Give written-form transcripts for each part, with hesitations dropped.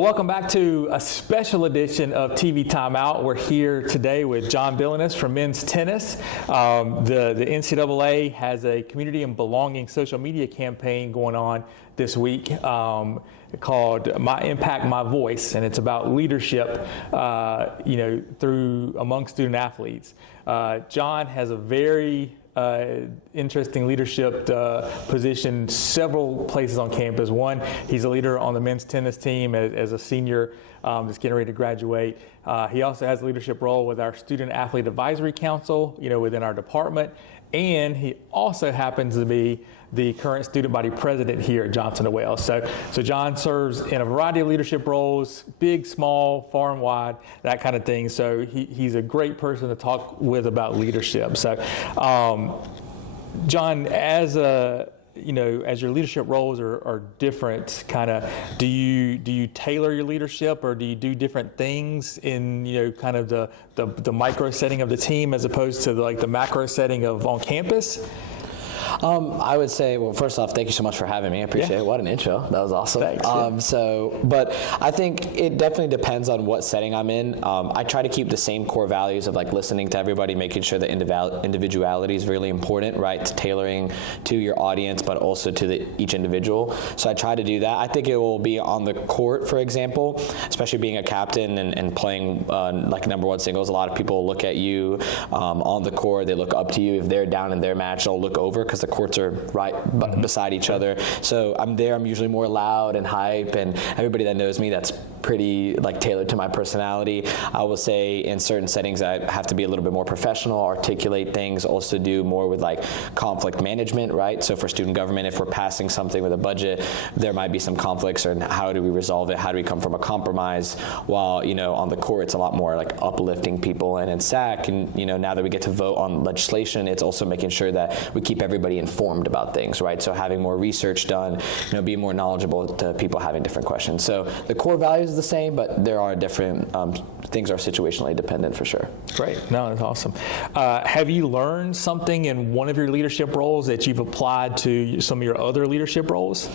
Well, welcome back to a special edition of TV Timeout. We're here today with John Billinis from men's tennis. The NCAA has a community and belonging social media campaign going on this week called My Impact, My Voice, and it's about leadership, through among student athletes. John has a very interesting leadership position several places on campus. One, he's a leader on the men's tennis team as a senior that's getting ready to graduate. He also has a leadership role with our Student Athlete Advisory Council, within our department. And he also happens to be the current student body president here at Johnson & Wales. So John serves in a variety of leadership roles, big, small, far and wide, that kind of thing. So he's a great person to talk with about leadership. So, John, as your leadership roles are different, do you tailor your leadership, or do you do different things in kind of the micro setting of the team as opposed to the macro setting of on campus? I would say, well, first off, thank you so much for having me. I appreciate it. What an intro. That was awesome. Thanks. But I think it definitely depends on what setting I'm in. I try to keep the same core values of listening to everybody, making sure that individuality is really important, right? Tailoring to your audience, but also to each individual. So I try to do that. I think it will be on the court, for example, especially being a captain and playing number one singles. A lot of people look at you on the court. They look up to you. If they're down in their match, they'll look over because the courts are right beside each other. So I'm there, I'm usually more loud and hype, and everybody that knows me, that's pretty tailored to my personality. I will say in certain settings I have to be a little bit more professional, articulate things, also do more with conflict management, right? So for student government, if we're passing something with a budget, there might be some conflicts, or how do we resolve it? How do we come from a compromise? While, on the court, it's a lot more uplifting people. And in SAC, and now that we get to vote on legislation, it's also making sure that we keep everybody informed about things, right? So having more research done, being more knowledgeable to people having different questions. So the core values is the same, but there are different things are situationally dependent for sure. Great. No, that's awesome. Have you learned something in one of your leadership roles that you've applied to some of your other leadership roles?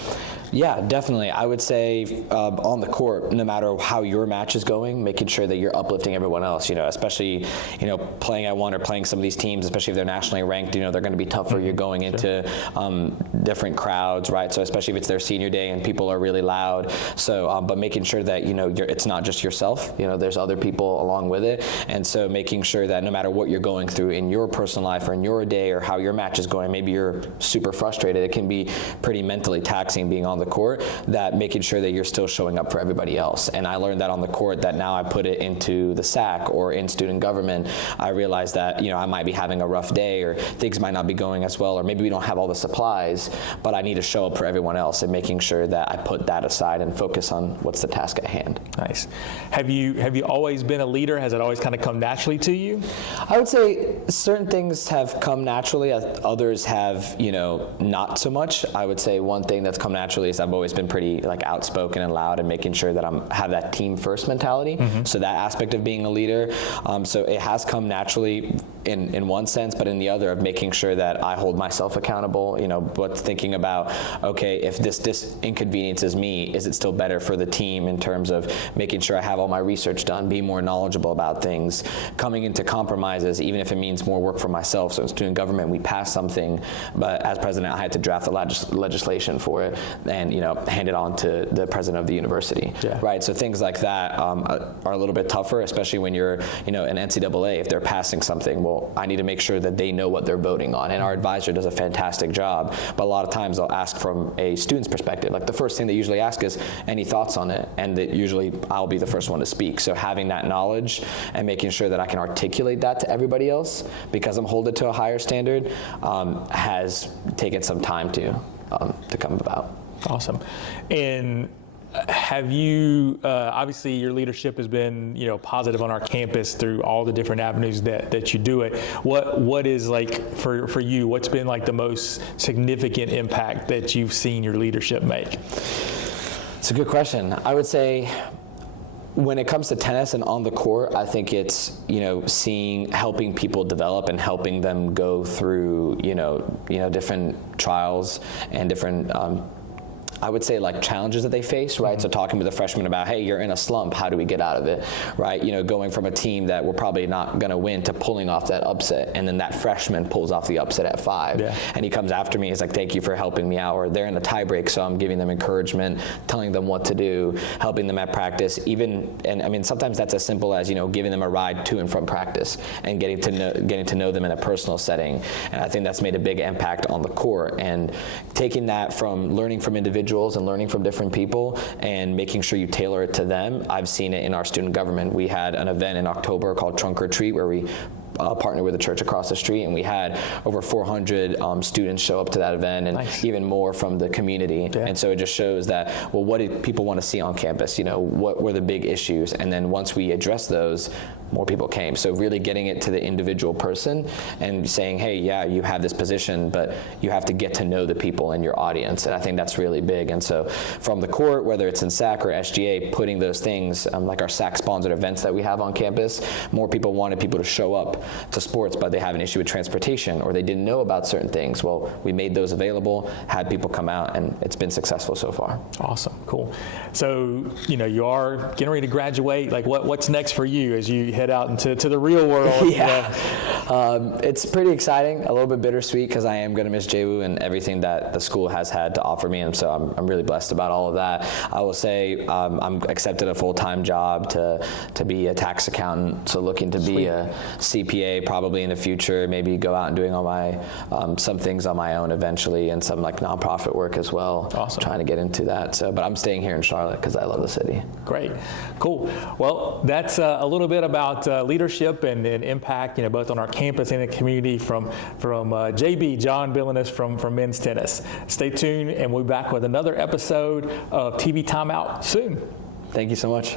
Yeah, definitely. I would say on the court, no matter how your match is going, making sure that you're uplifting everyone else, especially, playing at one or playing some of these teams, especially if they're nationally ranked, they're going to be tougher. You're going into different crowds, right? So especially if it's their senior day and people are really loud. So, but making sure that, it's not just yourself, there's other people along with it. And so making sure that no matter what you're going through in your personal life or in your day or how your match is going, maybe you're super frustrated. It can be pretty mentally taxing being on the court, that making sure that you're still showing up for everybody else. And I learned that on the court, that now I put it into the SAC or in student government. I realized that, I might be having a rough day, or things might not be going as well, or maybe we don't have all the supplies, but I need to show up for everyone else, and making sure that I put that aside and focus on what's the task at hand. Nice. Have you always been a leader? Has it always kind of come naturally to you? I would say certain things have come naturally, others have, not so much. I would say one thing that's come naturally is I've always been pretty outspoken and loud, and making sure that have that team first mentality. So that aspect of being a leader. So it has come naturally in one sense, but in the other of making sure that I hold myself accountable, but thinking about, okay, if this inconveniences me, is it still better for the team in terms of making sure I have all my research done, be more knowledgeable about things, coming into compromises, even if it means more work for myself. So in student government, we passed something, but as president, I had to draft the legislation for it and, hand it on to the president of the university, right? So things like that are a little bit tougher, especially when you're, an NCAA, if they're passing something, well, I need to make sure that they know what they're voting on. And our advisor does a fantastic job, but a lot of times they'll ask from a student's perspective. The first thing they usually ask is, any thoughts on it? And that usually I'll be the first one to speak. So having that knowledge and making sure that I can articulate that to everybody else, because I'm holding to a higher standard, has taken some time to come about. Awesome. And have you, obviously your leadership has been, positive on our campus through all the different avenues that you do it. What is for you, what's been the most significant impact that you've seen your leadership make? It's a good question. I would say when it comes to tennis and on the court, I think it's, helping people develop and helping them go through, different trials and different I would say, like challenges that they face, right? So talking with the freshmen about, hey, you're in a slump, how do we get out of it, right? You know, going from a team that we're probably not going to win to pulling off that upset, and then that freshman pulls off the upset at 5, and he comes after me, he's like, thank you for helping me out. Or they're in the tie break, so I'm giving them encouragement, telling them what to do, helping them at practice, and I mean, sometimes that's as simple as, you know, giving them a ride to and from practice and getting to know them in a personal setting. And I think that's made a big impact on the court, and taking that from learning from individuals and learning from different people and making sure you tailor it to them. I've seen it in our student government. We had an event in October called Trunk or Treat, where we partnered with a church across the street, and we had over 400 students show up to that event, and even more from the community. And so it just shows that, well, what did people want to see on campus? You know, what were the big issues? And then once we addressed those, more people came. So really getting it to the individual person and saying, hey, yeah, you have this position, but you have to get to know the people in your audience. And I think that's really big. And so from the court, whether it's in SAC or SGA, putting those things, like our SAC sponsored events that we have on campus, more people wanted people to show up to sports, but they have an issue with transportation, or they didn't know about certain things. Well, we made those available, had people come out, and it's been successful so far. Awesome, cool. So, you know, you are getting ready to graduate. Like, what's next for you as you head out into the real world? It's pretty exciting, a little bit bittersweet, because I am going to miss JWU and everything that the school has had to offer me, and so I'm really blessed about all of that. I will say I'm accepted a full-time job to be a tax accountant, so looking to be a CPA probably in the future, maybe go out and doing all my some things on my own eventually, and some like nonprofit work as well. Awesome. Trying to get into that. So, but I'm staying here in Charlotte because I love the city. Great, cool. Well, that's a little bit about leadership and impact, you know, both on our campus and the community from JB, John Billinis from men's tennis. Stay tuned, and we'll be back with another episode of TV Timeout soon. Thank you so much.